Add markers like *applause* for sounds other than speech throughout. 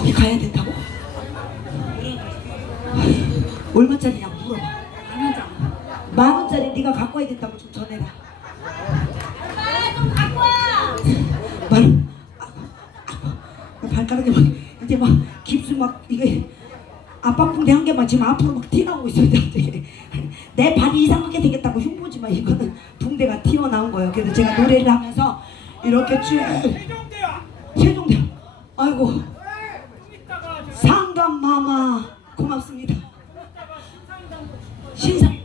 거기 가야 된다고? 얼마짜리냐고 물어봐. 만 원짜리 네가 갖고 와야 된다고 좀 전해라. 말, 아, 아, 발가락에 막 이제 막 깁스 막 이게 압박붕대 한 개만 지금 앞으로 막 튀어나오고 있어요. 내 발이 이상하게 되겠다고 흉보지만 이거는 붕대가 튀어나온 거예요. 그래서 제가 노래를 하면서 이렇게 쭉 세종대 아이고 상감 마마 고맙습니다. 신상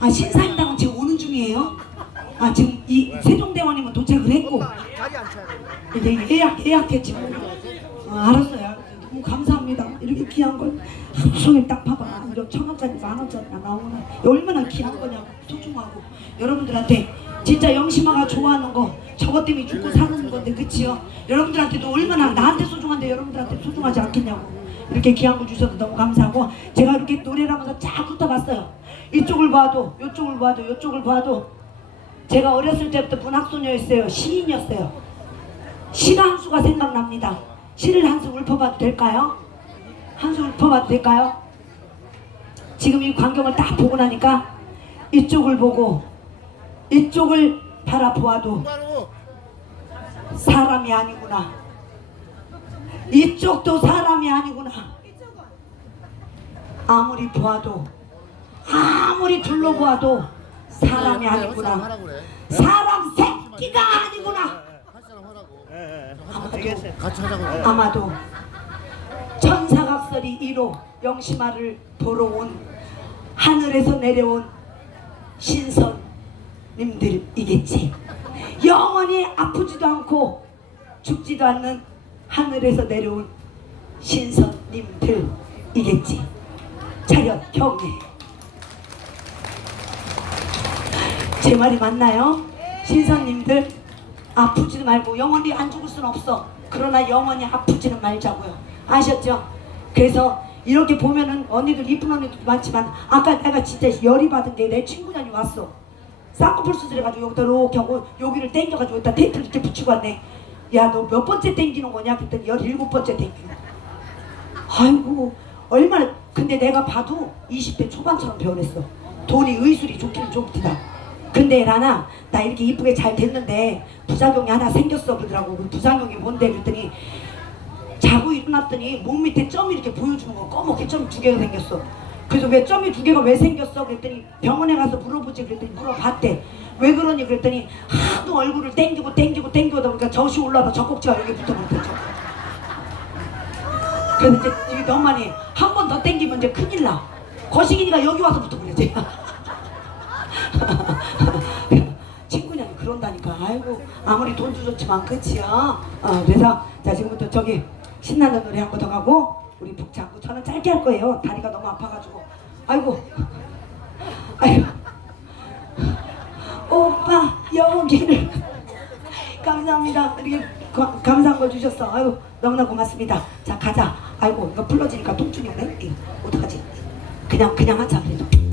아 신사임당은 지금 오는 중이에요. 아 지금 이 세종대왕님은 도착을 했고 이제 예약 예약했지 뭐. 어, 알았어요. 너무 감사합니다. 이렇게 귀한 걸 하루 종일 딱 봐봐. 이런 천 원짜리 만 원짜리가 나오나 얼마나 귀한 거냐고 소중하고 여러분들한테 진짜 영심아가 좋아하는 거 저것 때문에 죽고 사는 건데 그치요? 여러분들한테도 얼마나 나한테 소중한데 여러분들한테 소중하지 않겠냐고 이렇게 귀한 거 주셔서 너무 감사하고 제가 이렇게 노래를 하면서 쫙 훑어봤어요. 이쪽을 봐도 이쪽을 봐도 이쪽을 봐도 제가 어렸을 때부터 문학소녀였어요. 시인이었어요. 시가 한 수가 생각납니다. 시를 한 수 읊어봐도 될까요? 한 수 읊어봐도 될까요? 지금 이 광경을 딱 보고 나니까 이쪽을 보고 이쪽을 바라보아도 사람이 아니구나. 이쪽도 사람이 아니구나. 아무리 보아도 아무리 둘러보아도 사람이 할 사람 아니구나. 사람 새끼가 아니구나. 하라고. 아마도. 아마도 천사각설이 1호 영심아를 보러 온 하늘에서 내려온 신선님들이겠지. 영원히 아프지도 않고 죽지도 않는 하늘에서 내려온 신선님들이겠지. 차렷 경례. 제 말이 맞나요? 신선님들 아프지도 말고 영원히 안 죽을 순 없어. 그러나 영원히 아프지는 말자고요. 아셨죠? 그래서 이렇게 보면은 언니들 이쁜 언니들도 많지만 아까 내가 진짜 열이 받은 게 내 친구년이 왔어. 쌍꺼풀 수술해가지고 여기다 이렇게 하고 여기를 당겨가지고 여기다 테이프를 이렇게 붙이고 왔네. 야 너 몇 번째 당기는 거냐? 그랬더니 열일곱 번째 당기는 거야. 아이고 얼마나 근데 내가 봐도 20대 초반처럼 변했어. 돈이 의술이 좋기는 좋다. 근데 라나 나 이렇게 이쁘게 잘 됐는데 부작용이 하나 생겼어 그러더라고. 그 부작용이 뭔데? 그랬더니 자고 일어났더니 몸 밑에 점이 이렇게 보여주는 거 검게 점이 두 개가 생겼어 그래서 왜 점이 두 개가 왜 생겼어 그랬더니 병원에 가서 물어보지 그랬더니 물어봤대 왜 그러니 그랬더니 하도 얼굴을 땡기고 땡기고 땡기다 보니까 젖이 올라다 젖꼭지가 여기 붙어버렸대 그래서 이제 이게 너무 많이 한 번 더 땡기면 이제 큰일 나. 거시기니까 여기 와서 붙어 그러지. 친구냐면 그런다니까. 아이고 아무리 돈도 좋지만 그치요. 어, 그래서 자 지금부터 저기 신나는 노래 한번더 가고 우리 북창고 저는 짧게 할 거예요. 다리가 너무 아파가지고. 아이고. 아이고. 오빠 여기를 감사합니다. 이렇게 가- 감사한 걸 주셨어. 아유 너무나 고맙습니다. 자 가자. 아이고 이거 불러지니까 통증이 오네. 이거 어떡하지? 그냥 그냥 하자 그래도.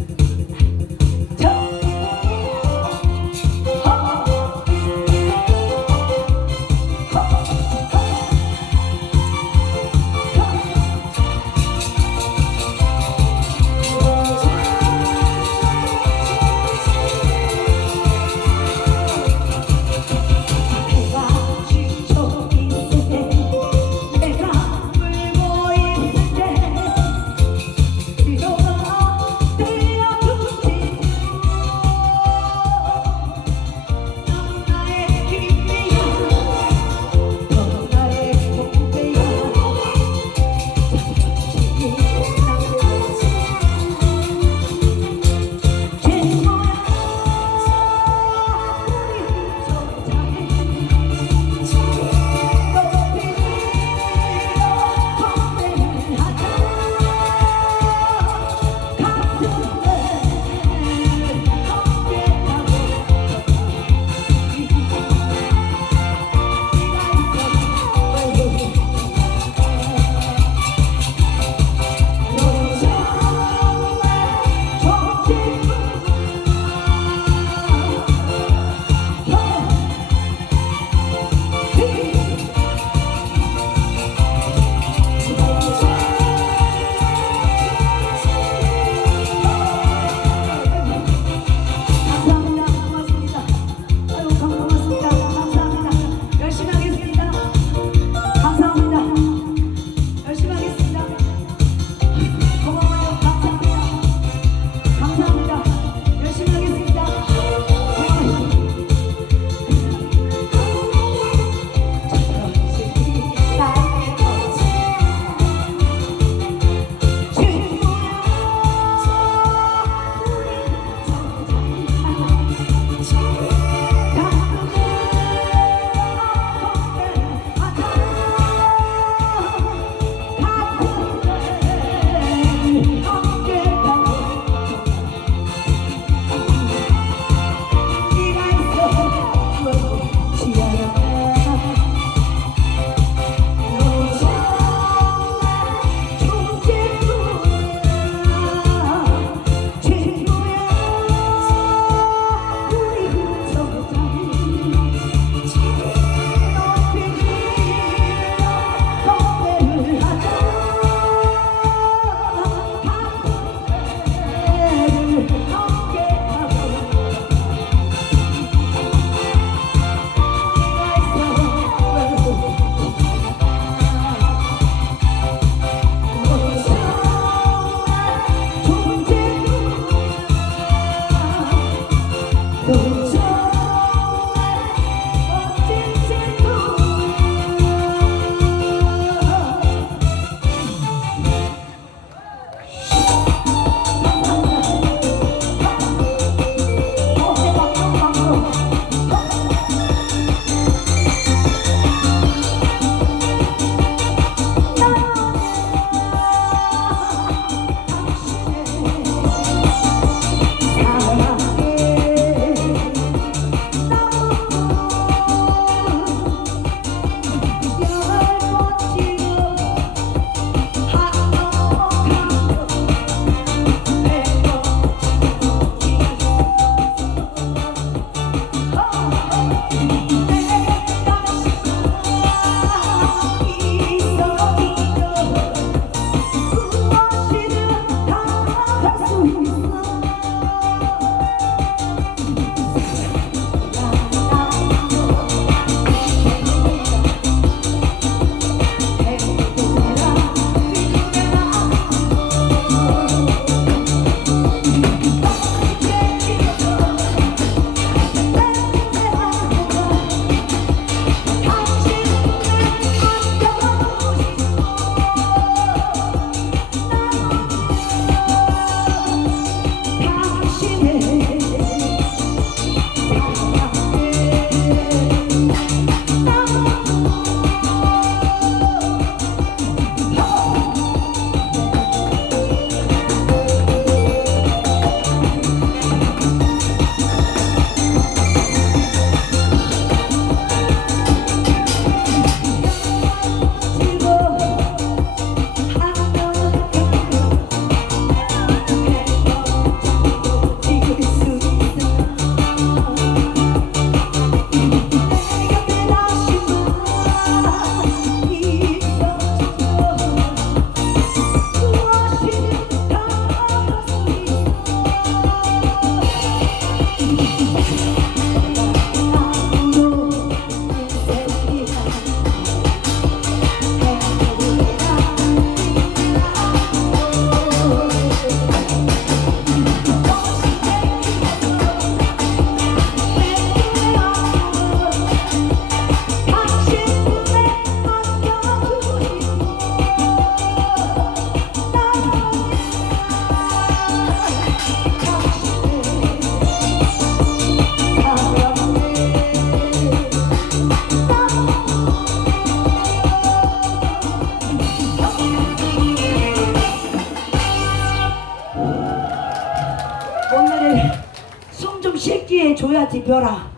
줘야지 별아.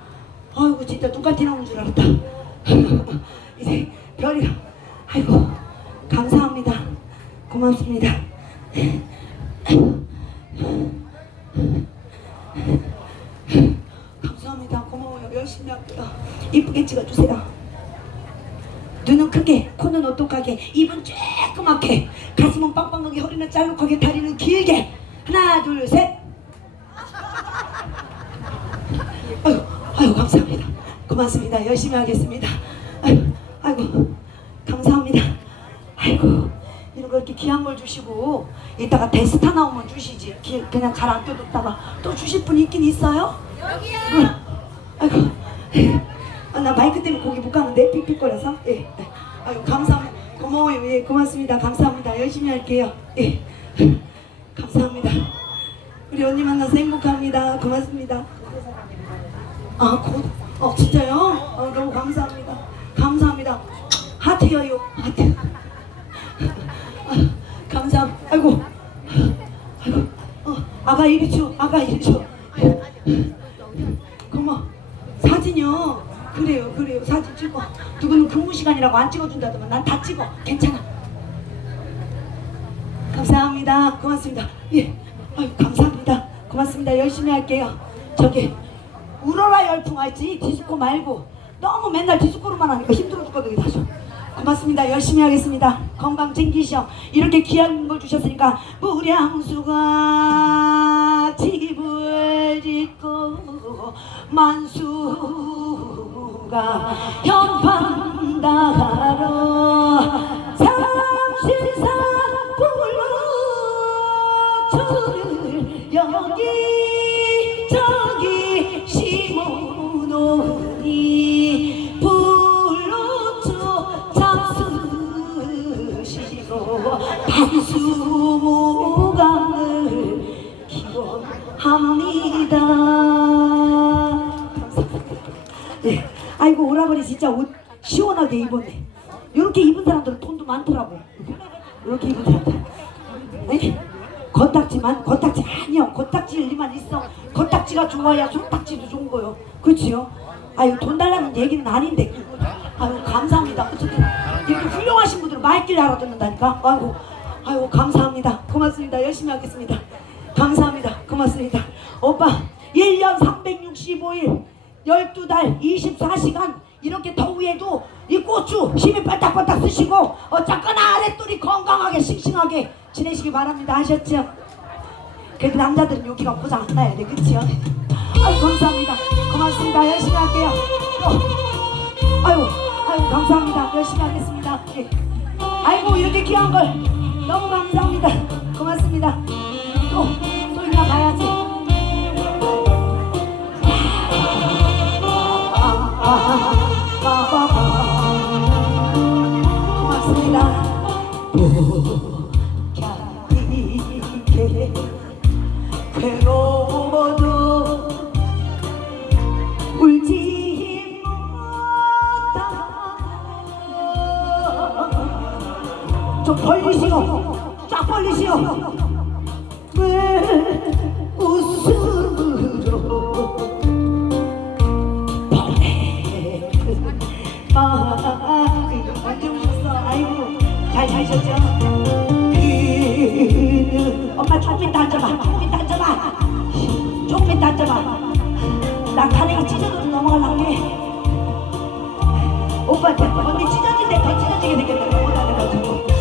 아이고 진짜 눈깔티 나오는 줄 알았다. *laughs* 이제 별이 아이고 감사합니다. 고맙습니다. 감사합니다. 고마워요. 열심히 할게요. 이쁘게 찍어주세요. 눈은 크게, 코는 오똑하게, 입은 쬐끄맣게, 가슴은 빵빵하게, 허리는 짤룩하게, 다리는 길게. 하나, 둘, 셋. 아유, 아유, 감사합니다. 고맙습니다. 열심히 하겠습니다. 아유, 아이고, 감사합니다. 아이고, 이런 거 이렇게 귀한 걸 주시고, 이따가 데스타 나오면 주시지. 기- 그냥 뜯었다가 또 주실 분 있긴 있어요? 여기요. 아이고, 아, 나 마이크 때문에 고기 못 가는데 삑삑거려서. 예. 아유, 감사합니다. 고마워요. 예, 고맙습니다. 감사합니다. 열심히 할게요. 예. 감사합니다. 우리 언니 만나서 행복합니다. 고맙습니다. 아, 고, 어, 진짜요? 어, 너무 감사합니다. 감사합니다. 하트여요, 하트. 아, 감사합니다. 아이고, 아이고, 어, 아가 이리 줘, 아가 이리 줘. 고마. 사진이요. 그래요, 그래요. 사진 찍어. 누구는 근무 시간이라고 안 찍어준다더만 난 다 찍어. 괜찮아. 감사합니다. 고맙습니다. 예. 아유, 감사합니다. 고맙습니다. 열심히 할게요. 저기 우러라 열풍 알지? 디스코 말고 너무 맨날 디스코로만 하니까 힘들어 죽거든요. 다시. 고맙습니다. 열심히 하겠습니다. 건강 챙기셔. 이렇게 귀한 걸 주셨으니까 무량수가 집을 짓고 만수가 현판다로 삼신사 불러주를 여기 저기 수시고 반수무강을 기원합니다. 예. 아이고 오라버니 진짜 옷 시원하게 입었네. 이렇게 입은 사람들은 돈도 많더라고. 이렇게 입은 사람들. 에? 겉딱지만 겉딱지 아니요 겉딱지 일 리만 있어. 겉딱지가 좋아야 속딱지도 좋은 거요. 그치요? 아유 돈 달라는 얘기는 아닌데. 아유 감사합니다. 어쨌든 이렇게 훌륭하신 분들은 말길 알아듣는다니까. 아이고 아이고 감사합니다. 고맙습니다. 열심히 하겠습니다. 감사합니다. 고맙습니다. 오빠 1년 365일 12달 24시간 이렇게 더위에도 이 고추 힘이 빨딱빨딱 쓰시고 어쨌거나 아랫돌이 건강하게 싱싱하게 지내시기 바랍니다. 아셨죠? 그래도 남자들은 여기가 고장 안 나야 돼. 그치요? 아유 감사합니다. 고맙습니다. 열심히 할게요. 또. 아유 아유 감사합니다. 열심히 하겠습니다. 예. 아이고 이렇게 귀한 걸 벌리시오 쫙 벌리시오 왜 웃음으로? 그, 엄마 조금 앉아봐. 조금 앉아봐. 조금 앉아봐. 나 가랭이 찢어져서 넘어가려게. 오빠한테 언니 찢어진대 더 찢어지게 생겼다. 넘어가가지